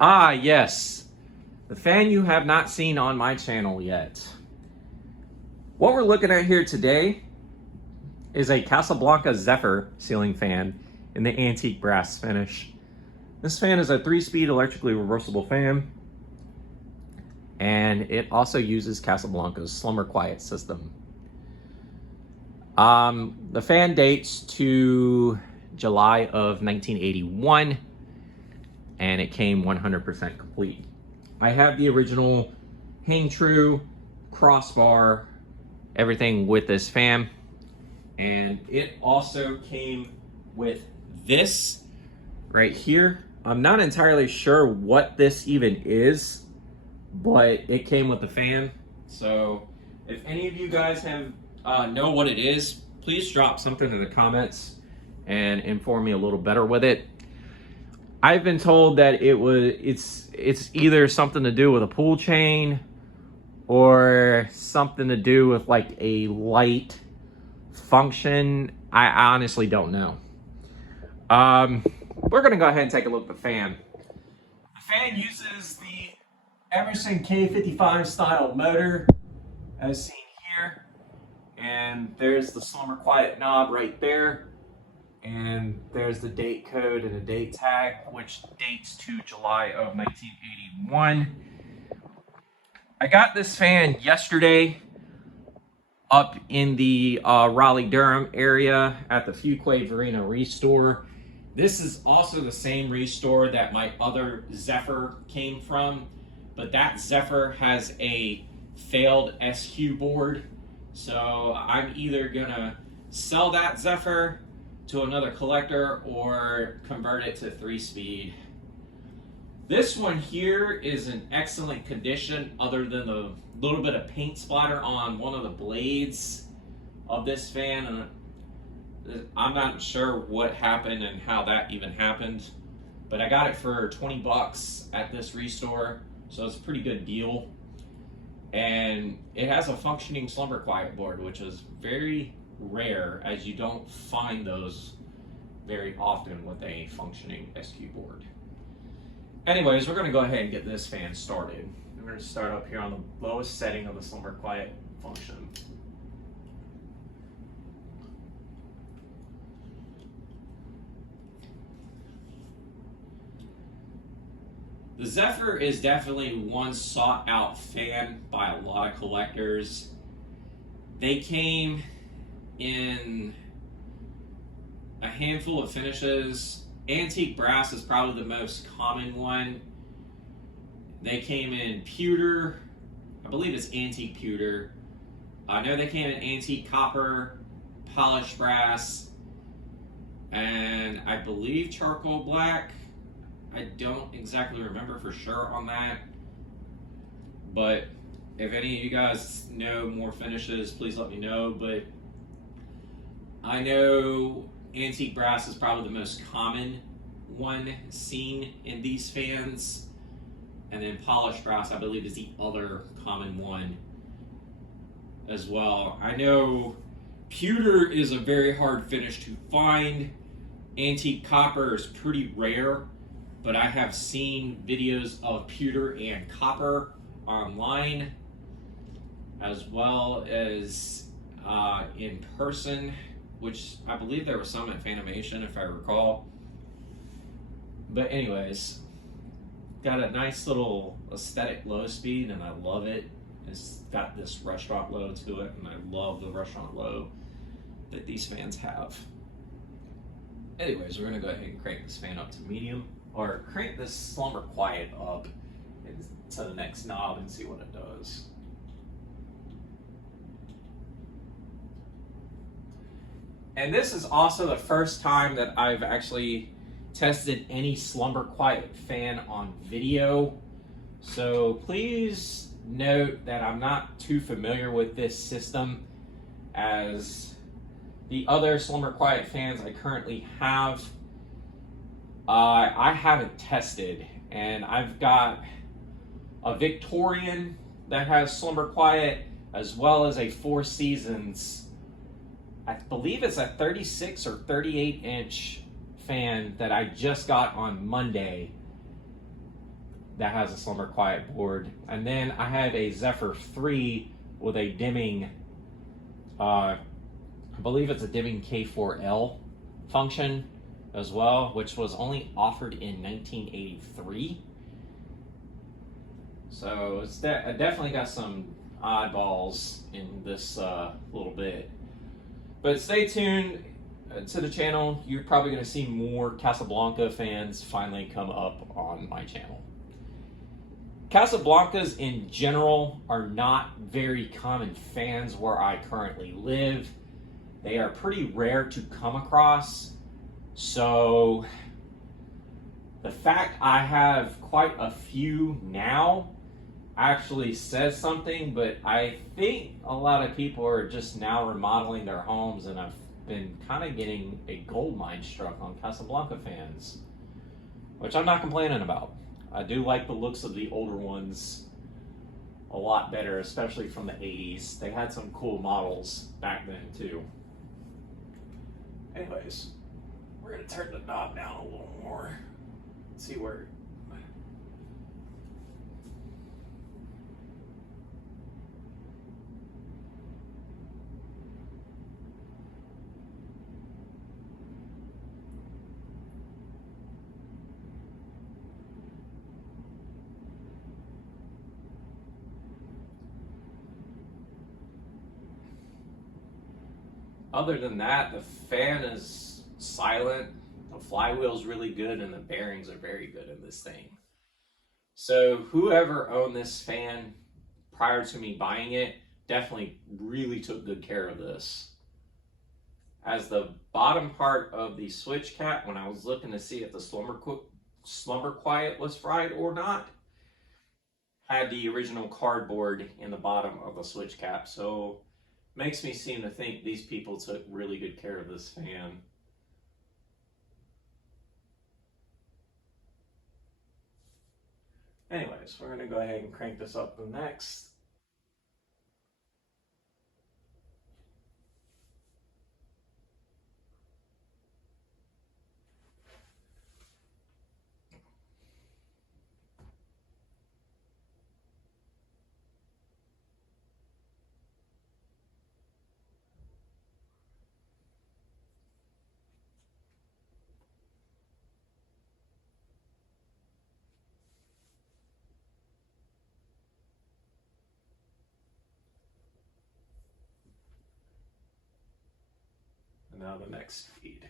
Ah, yes, the fan you have not seen on my channel yet. What we're looking at here today is a Casablanca Zephyr ceiling fan in the antique brass finish. This fan is a 3-speed electrically reversible fan, and it also uses Casablanca's slumber quiet system. The fan dates to July of 1981, and it came 100% complete. I have the original hang true, crossbar, everything with this fan, and it also came with this right here. I'm not entirely sure what this even is, but it came with the fan. So if any of you guys have know what it is, please drop something in the comments and inform me a little better with it. I've been told that it's either something to do with a pool chain or something to do with like a light function. I honestly don't know. We're gonna go ahead and take a look at the fan. The fan uses the Emerson K55 style motor, as seen here, and there's the slumber quiet knob right there, and there's the date code and the date tag, which dates to July of 1981. I got this fan yesterday up in the Raleigh-Durham area at the Fuquay Verena Restore. This is also the same restore that my other Zephyr came from, but that Zephyr has a failed SQ board. So I'm either gonna sell that Zephyr to another collector or convert it to 3-speed. This one here is in excellent condition other than a little bit of paint splatter on one of the blades of this fan. And I'm not sure what happened and how that even happened, but I got it for 20 bucks at this restore, so it's a pretty good deal. And it has a functioning slumber quiet board, which is very rare, as you don't find those very often with a functioning SQ board. Anyways, we're going to go ahead and get this fan started. We're going to start up here on the lowest setting of the slumber quiet function. The Zephyr is definitely one sought out fan by a lot of collectors. They came in a handful of finishes. Antique brass is probably the most common one. They came in pewter. I believe it's antique pewter. I know they came in antique copper, polished brass, and I believe charcoal black. I don't exactly remember for sure on that, but if any of you guys know more finishes, please let me know. But I know antique brass is probably the most common one seen in these fans, and then polished brass I believe is the other common one as well. I know pewter is a very hard finish to find. Antique copper is pretty rare, but I have seen videos of pewter and copper online, as well as in person, which I believe there was some at Fanimation if I recall. But anyways, got a nice little aesthetic low speed, and I love it. It's got this restaurant low to it, and I love the restaurant low that these fans have. Anyways, we're gonna go ahead and crank this fan up to medium, or crank this slumber quiet up to the next knob and see what it does. And this is also the first time that I've actually tested any slumber quiet fan on video. So please note that I'm not too familiar with this system, as the other slumber quiet fans I currently have, I haven't tested. And I've got a Victorian that has slumber quiet, as well as a Four Seasons. I believe it's a 36 or 38 inch fan that I just got on Monday that has a slumber quiet board. And then I have a Zephyr 3 with a dimming, I believe it's a dimming K4L function as well, which was only offered in 1983. So it's definitely got some oddballs in this little bit. But stay tuned to the channel. You're probably going to see more Casablanca fans finally come up on my channel. Casablancas in general are not very common fans where I currently live. They are pretty rare to come across. So the fact I have quite a few now actually says something, but I think a lot of people are just now remodeling their homes, and I've been kind of getting a gold mine struck on Casablanca fans, which I'm not complaining about. I do like the looks of the older ones a lot better, especially from the 80s. They had some cool models back then too. Anyways, we're gonna turn the knob down a little more. Let's see where. Other than that, the fan is silent, the flywheel's really good, and the bearings are very good in this thing. So whoever owned this fan prior to me buying it definitely really took good care of this. As the bottom part of the switch cap, when I was looking to see if the slumber quiet was fried or not, had the original cardboard in the bottom of the switch cap. So makes me seem to think these people took really good care of this fan. Anyways, we're going to go ahead and crank this up next. And now the next speed.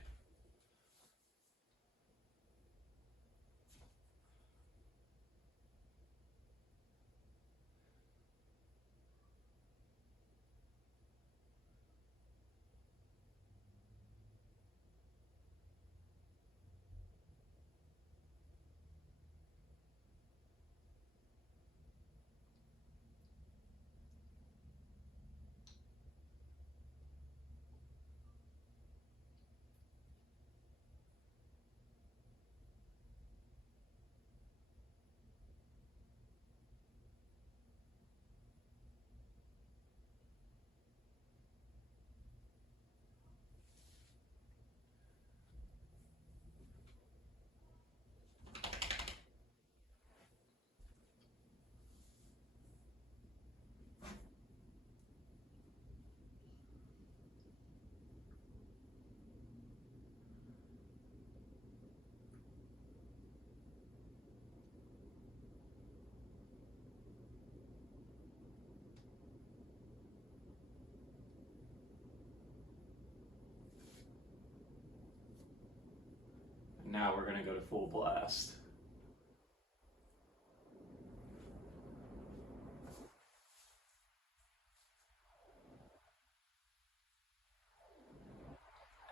Now we're going to go to full blast.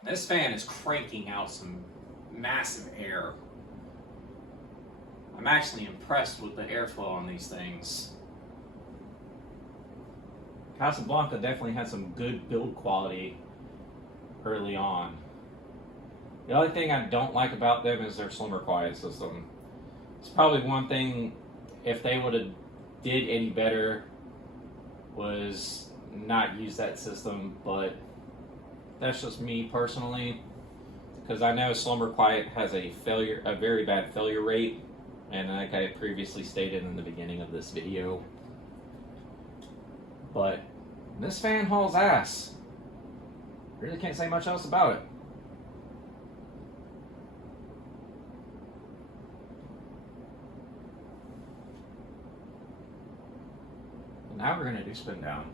This fan is cranking out some massive air. I'm actually impressed with the airflow on these things. Casablanca definitely had some good build quality early on. The only thing I don't like about them is their slumber quiet system. It's probably one thing, if they would have did any better, was not use that system, but that's just me personally, because I know slumber quiet has a very bad failure rate And like I previously stated in the beginning of this video, but this fan hauls ass. Really can't say much else about it. Now we're going to do spin down.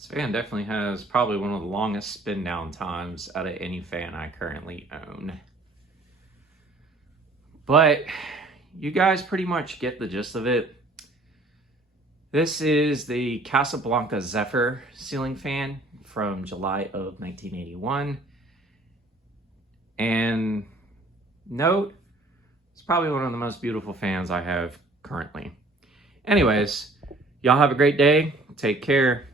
This fan definitely has probably one of the longest spin down times out of any fan I currently own. But you guys pretty much get the gist of it. This is the Casablanca Zephyr Ceiling Fan from July of 1981. And note, it's probably one of the most beautiful fans I have currently. Anyways, y'all have a great day. Take care.